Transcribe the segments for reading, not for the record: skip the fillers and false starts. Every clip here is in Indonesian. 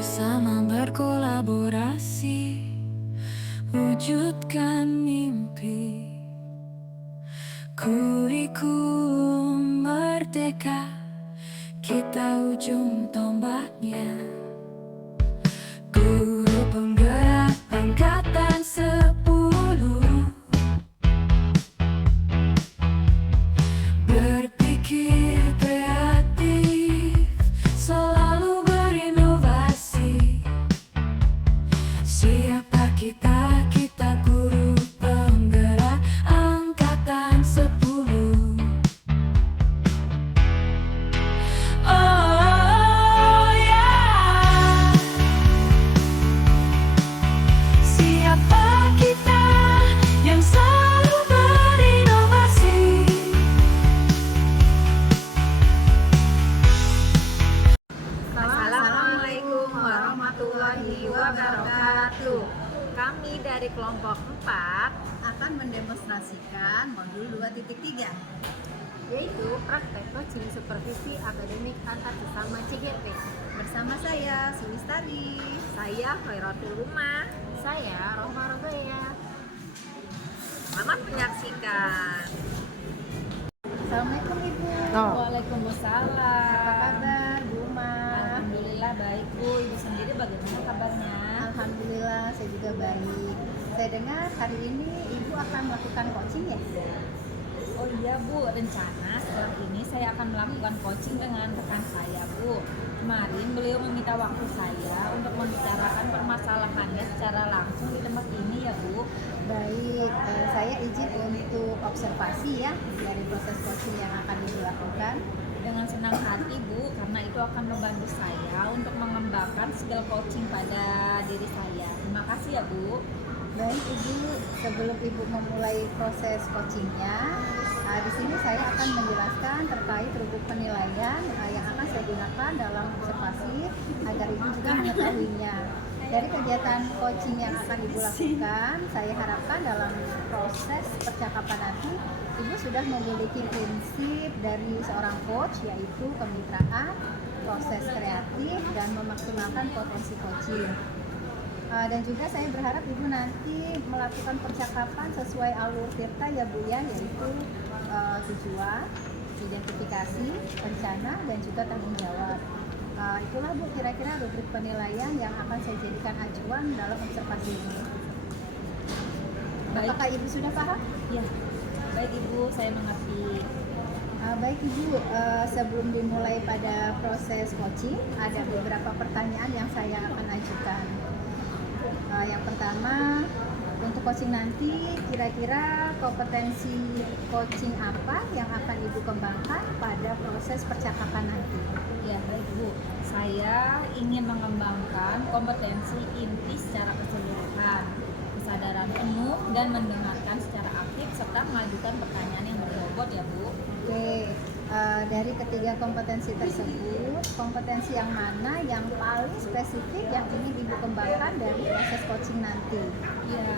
bersama berkolaborasi, wujudkan mimpi. Kurikulum merdeka, kita ujung tombaknya. Guru penggerak angkatan 10, berpikir kreatif, selalu berinovasi. Siapa kita? Kita guru penggerak angkatan 10. Oh ya, siapa kita yang selalu berinovasi? Assalamualaikum warahmatullahi wabarakatuh. Kami dari kelompok 4 akan mendemonstrasikan modul 2.3, yaitu praktek coaching supervisi akademik antar sesama CGP. bersama saya Sulistari. Saya Khairatul Rumah. Saya Rohma Rogaya. Selamat menyaksikan. Assalamualaikum Ibu. Waalaikumsalam. Apa kabar Bu Ma? Alhamdulillah baik Bu. Ibu sendiri bagaimana kabarnya? Alhamdulillah saya juga baik. Saya dengar hari ini Ibu akan melakukan coaching ya? Oh iya Bu, rencana setelah ini saya akan melakukan coaching dengan rekan saya Bu. Kemarin beliau meminta waktu saya untuk membicarakan permasalahannya secara langsung di tempat ini ya Bu. Baik, saya izin untuk observasi ya dari proses coaching yang akan Ibu lakukan. Dengan senang hati Bu, karena itu akan membantu saya untuk mengembangkan skill coaching pada diri saya. Terima kasih ya Bu. Baik Ibu, sebelum Ibu memulai proses coachingnya, di sini saya akan menjelaskan terkait rubrik penilaian yang akan saya gunakan dalam observasi agar Ibu juga mengetahuinya. Dari kegiatan coaching yang akan Ibu lakukan, saya harapkan dalam proses percakapan nanti Ibu sudah memiliki prinsip dari seorang coach, yaitu kemitraan, proses kreatif, dan memaksimalkan potensi coaching. Dan juga saya berharap Ibu nanti melakukan percakapan sesuai alur Tirta ya Bu ya, yaitu tujuan, identifikasi, rencana, dan juga tanggung jawab. Itulah Bu kira-kira rubrik penilaian yang akan saya jadikan acuan dalam observasi ini. Baik. Apakah Ibu sudah paham? Ya, baik Ibu, saya mengerti. Baik Ibu, sebelum dimulai pada proses coaching, ada beberapa pertanyaan yang saya akan ajukan. Yang pertama, untuk coaching nanti, kira-kira kompetensi coaching apa yang akan Ibu kembangkan pada proses percakapan nanti? Ya baik Bu, saya ingin mengembangkan kompetensi inti secara keseluruhan, kesadaran penuh dan mendengarkan secara aktif serta mengajukan pertanyaan yang berbobot ya Bu. Oke, dari ketiga kompetensi tersebut, kompetensi yang mana yang paling spesifik yang ingin Ibu kembangkan dari proses coaching nanti? Ya,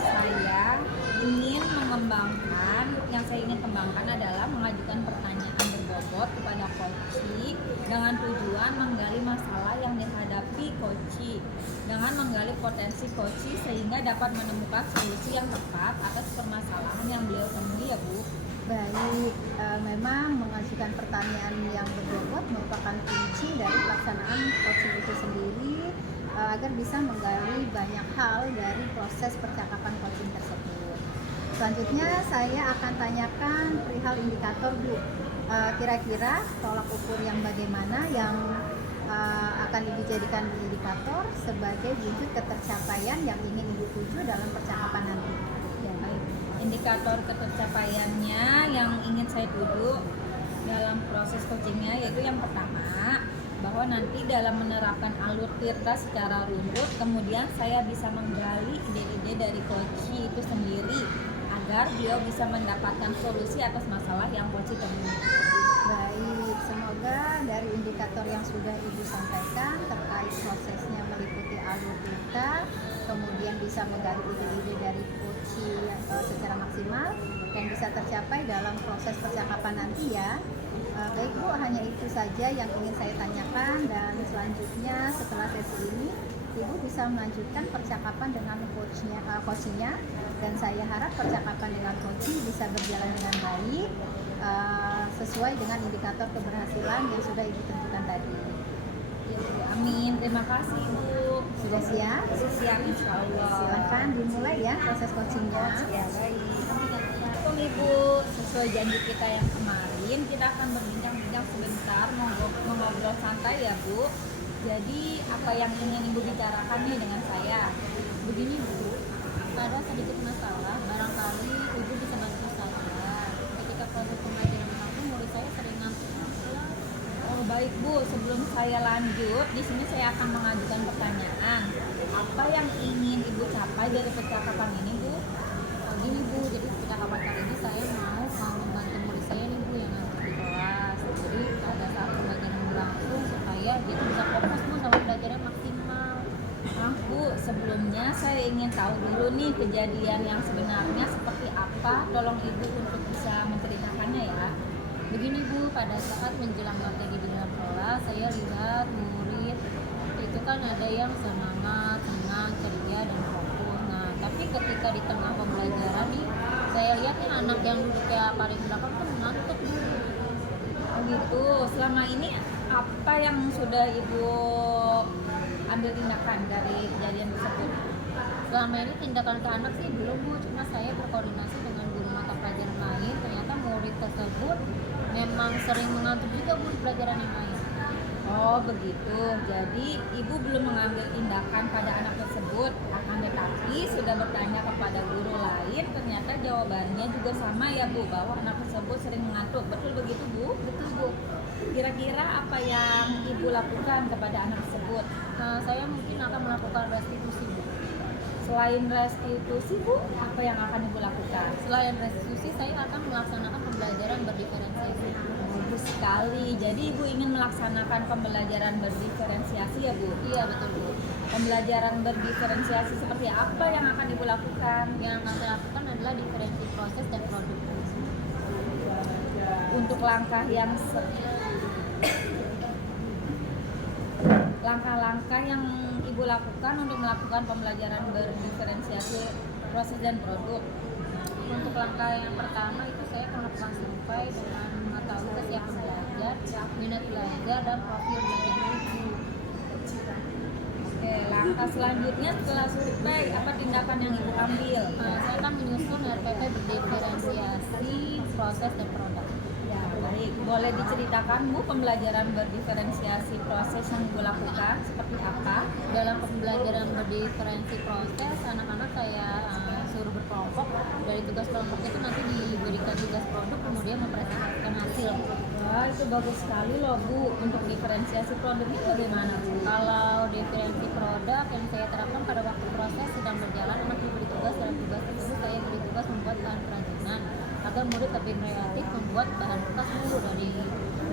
saya ingin mengembangkan, yang saya ingin kembangkan adalah mengajukan pertanyaan berbobot kepada coaching dengan tujuan menggali masalah yang dihadapi coaching, dengan menggali potensi coaching sehingga dapat menemukan solusi yang tepat atas permasalahan yang beliau temui ya Bu. Baik, memang mengajukan pertanyaan yang berbobot merupakan kunci dari pelaksanaan coaching itu sendiri agar bisa menggali banyak hal dari proses percakapan coaching tersebut. Selanjutnya saya akan tanyakan perihal indikator Bu. Kira-kira tolak ukur yang bagaimana yang akan Ibu jadikan indikator sebagai wujud ketercapaian yang ingin Ibu tuju dalam percakapan nanti? Ya, baik. Indikator ketercapaiannya yang ingin saya tuju dalam proses coachingnya yaitu yang pertama, bahwa nanti dalam menerapkan alur Tirta secara runtut, kemudian saya bisa menggali ide-ide dari coaching itu sendiri agar beliau bisa mendapatkan solusi atas masalah yang coaching temui. Baik, semoga dari indikator yang sudah Ibu sampaikan terkait prosesnya meliputi alur Tirta, kemudian bisa menggali ide-ide dari coaching secara maksimal dan bisa tercapai dalam proses percakapan nanti ya. Baik Bu, hanya itu saja yang ingin saya tanyakan dan selanjutnya setelah sesi ini Ibu bisa melanjutkan percakapan dengan coachnya, dan saya harap percakapan dengan coaching bisa berjalan dengan baik sesuai dengan indikator keberhasilan yang sudah Ibu tentukan tadi. Ya, Bu. Amin. Terima kasih, Bu. Sudah siap? Siap, insya Allah. Silakan dimulai ya proses coachingnya. Ya, baik. Assalamualaikum Ibu, sesuai janji kita yang kemarin, kita akan berbincang-bincang sebentar, ngobrol santai ya Bu. Jadi apa yang ingin Ibu bicarakan nih dengan saya? Begini Bu, ada sedikit masalah, barangkali Ibu bisa bantu saya. Ketika proses pengajaran aku, murid saya sering ngantuk. Oh baik Bu, sebelum saya lanjut, di sini saya akan mengajukan pertanyaan. Apa yang ingin Ibu capai dari percakapan ini Bu? Gini Bu, jadi percakapan kali ini saya mau membantu murid saya nih Bu yang ngantuk di kelas. Jadi pada saat pembelajaran berlangsung supaya dia bisa fokus Bu sama belajarnya maksimal. Nah Bu, sebelumnya saya ingin tahu dulu nih kejadian yang sebenarnya seperti apa. Tolong Ibu untuk bisa menceritakannya ya. Begini Bu, pada saat menjelang materi di dalam kelas, saya lihat murid itu kan ada yang semangat, senang, ceria, dan fokus. Nah, tapi ketika di tengah pembelajaran nih, saya lihat nih anak yang duduknya paling belakang tuh ngantuk Bu. Oh gitu. Selama ini apa yang sudah Ibu ambil tindakan dari kejadian tersebut? Selama ini tindakan ke anak sih belum Bu, cuma saya berkoordinasi dengan guru mata pelajaran lain. Ternyata murid tersebut memang sering mengantuk juga Bu di pelajaran yang lain. Oh begitu, jadi Ibu belum mengambil tindakan pada anak tersebut, akan tetapi sudah bertanya kepada guru lain, ternyata jawabannya juga sama ya Bu, bahwa anak tersebut sering mengantuk. Betul begitu Bu? Betul Bu. Kira-kira apa yang Ibu lakukan kepada anak tersebut? Saya mungkin akan melakukan restitusi Bu. Selain restitusi Bu, apa yang akan Ibu lakukan? Selain restitusi, saya akan melaksanakan pembelajaran berdiferensiasi. Bagus sekali. Jadi Ibu ingin melaksanakan pembelajaran berdiferensiasi ya Bu? Iya betul Bu. Pembelajaran berdiferensiasi seperti apa yang akan Ibu lakukan? Yang akan saya lakukan adalah diferensi proses dan produk. Untuk langkah-langkah yang Ibu lakukan untuk melakukan pembelajaran berdiferensiasi proses dan produk. Untuk langkah yang pertama itu saya akan melakukan survei dengan mengetahui kesiapan belajar, minat belajar, dan profil belajar Ibu. Oke, langkah selanjutnya setelah survei, apa tindakan yang Ibu ambil? Saya akan menyusun RPP berdiferensiasi proses dan produk. Ya, baik. Boleh diceritakan Bu pembelajaran berdiferensiasi proses yang Ibu lakukan seperti apa? Dalam pembelajaran berdiferensi proses, anak-anak saya suruh berkelompok. Dari tugas kelompok itu nanti diberikan tugas produk, kemudian mempresentasikan hasil. Wah, itu bagus sekali loh Bu. Untuk diferensiasi produknya bagaimana Bu? Kalau diferensi produk yang saya terapkan pada waktu proses sedang berjalan, anak diberi tugas. Dalam tugas tersebut saya beri tugas membuat bahan kerajinan agar murid lebih kreatif membuat bahan bekas dulu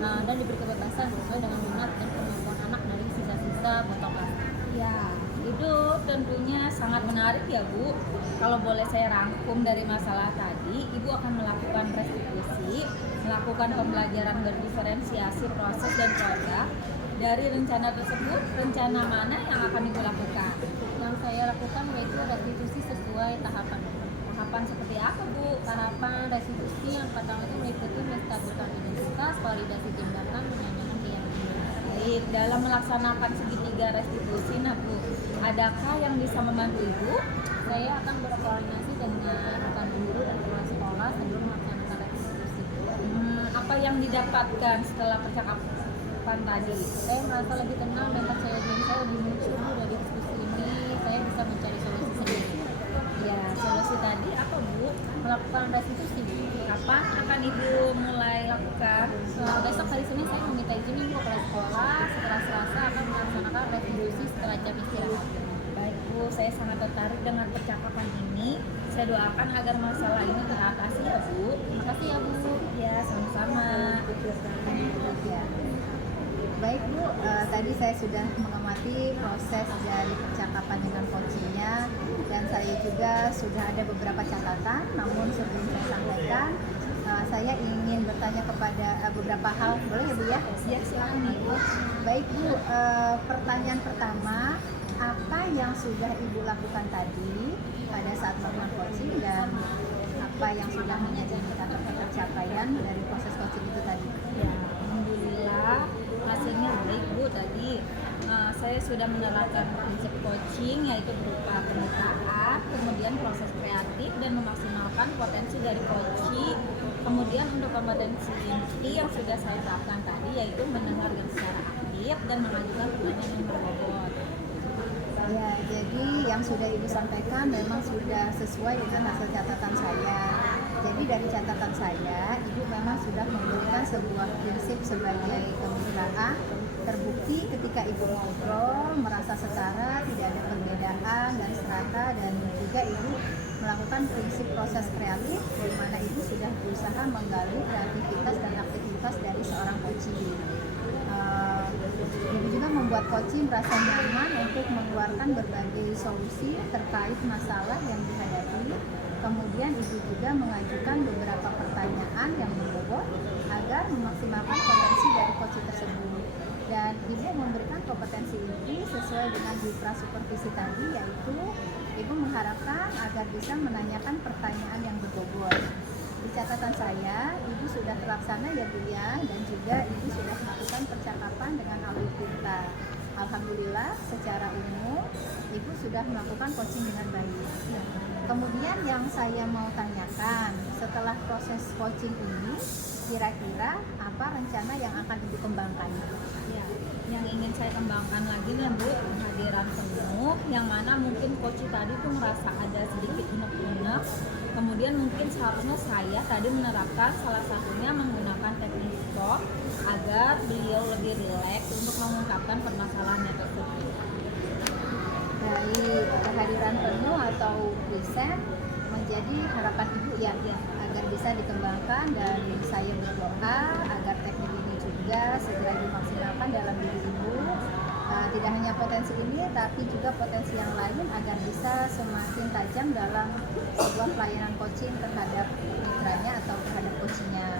dan diberi kebebasan sesuai dengan minat dan kemampuan anak dari sisa-sisa botol plastik. Ya, itu tentunya sangat menarik ya Bu. Kalau boleh saya rangkum dari masalah tadi, Ibu akan melakukan restitusi, melakukan pembelajaran berdiferensiasi proses dan produk. Dari rencana tersebut, rencana mana yang akan Ibu lakukan? Yang saya lakukan yaitu restitusi sesuai tahapan. Tahapan seperti apa Bu? Tahapan restitusi yang pertama itu meliputi menstabilkan identitas, validasi tindakan, menanyakan keyakinan. Baik, dalam melaksanakan segitiga restitusi, nah Bu, adakah yang bisa membantu Ibu? Saya akan berkoordinasi dengan rekan guru dan kepala sekolah sebelum melaksanakan restitusi. Apa yang didapatkan setelah percakapan tadi? Saya merasa lebih tenang dan percaya diri saya lebih muncul dari diskusi ini. Saya bisa mencari solusi sendiri. Ya, solusi tadi apa Bu? Melakukan restitusi. Kapan akan Ibu mulai lakukan? Besok hari Senin saya meminta izin Ibu ke sekolah. Setelah Selasa akan melaksanakan restitusi setelah jam istirahat. Baik Bu, saya sangat tertarik dengan percakapan ini. Saya doakan agar masalah ini teratasi ya Bu. Terima kasih ya Bu. Ya, sama-sama. Ya. Baik Bu, tadi saya sudah mengamati proses dari percakapan dengan coachingnya, dan saya juga sudah ada beberapa catatan. Namun sebelum saya sampaikan, Saya ingin bertanya kepada beberapa hal, boleh ya Bu ya? Ya, silakan Ibu. Baik Bu, pertanyaan pertama, apa yang sudah Ibu lakukan tadi pada saat melakukan coaching dan apa yang sudah menjadi indikator pencapaian dari proses coaching itu tadi? Ya, alhamdulillah hasilnya baik Bu. Tadi saya sudah menerapkan prinsip coaching yaitu berupa pembukaan, kemudian proses kreatif dan memaksimalkan potensi dari coaching. Kemudian untuk kompetensi inti yang sudah saya terapkan tadi yaitu mendengarkan secara aktif dan mengajukan pertanyaan yang berbobot. Ya, jadi yang sudah Ibu sampaikan memang sudah sesuai dengan hasil catatan saya. Jadi dari catatan saya, Ibu memang sudah memberikan sebuah prinsip sebagai kemitraan. Terbukti ketika Ibu ngobrol, merasa setara, tidak ada perbedaan dan strata, dan juga Ibu melakukan prinsip proses kreatif, di mana Ibu sudah berusaha menggali kreativitas dan aktivitas dari seorang coachee. Ibu juga membuat coaching merasa nyaman untuk mengeluarkan berbagai solusi terkait masalah yang dihadapi. Kemudian Ibu juga mengajukan beberapa pertanyaan yang berbobot agar memaksimalkan potensi dari coaching tersebut. Dan Ibu memberikan kompetensi inti sesuai dengan di supervisi tadi, yaitu Ibu mengharapkan agar bisa menanyakan pertanyaan yang berbobot. Di catatan saya, Ibu sudah terlaksana ya Bu ya, dan juga Ibu sudah melakukan percakapan dengan ahli kita. Alhamdulillah secara umum Ibu sudah melakukan coaching dengan baik. Kemudian yang saya mau tanyakan, setelah proses coaching ini, kira-kira apa rencana yang akan Ibu kembangkan? Ya, yang ingin saya kembangkan lagi nih Bu, kehadiran penuh yang mana mungkin coach tadi tuh merasa ada sedikit unek-unek. Kemudian mungkin seharusnya saya tadi menerapkan salah satunya menggunakan teknik stop agar beliau lebih rileks untuk mengungkapkan permasalahannya tersebut. Dari kehadiran penuh atau present menjadi harapan Ibu ya, agar bisa dikembangkan, dan saya berdoa agar teknik ini juga segera dimaksimalkan dalam diri Ibu. Tidak hanya potensi ini, tapi juga potensi yang lain agar bisa semakin tajam dalam sebuah pelayanan coaching terhadap mitranya atau terhadap coachingnya.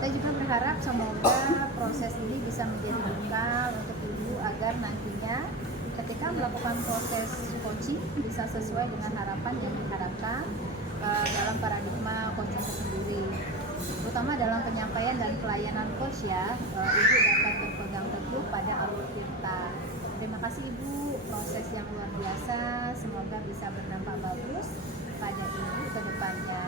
Saya juga berharap semoga proses ini bisa menjadi bekal untuk Ibu agar nantinya ketika melakukan proses coaching bisa sesuai dengan harapan yang diharapkan dalam paradigma coaching tersendiri, terutama dalam penyampaian dan pelayanan coach ya. Ibu dapat berpegang teguh pada alur Tirta. Terima kasih Ibu, proses yang luar biasa, semoga bisa berdampak bagus pada Ibu ke depannya.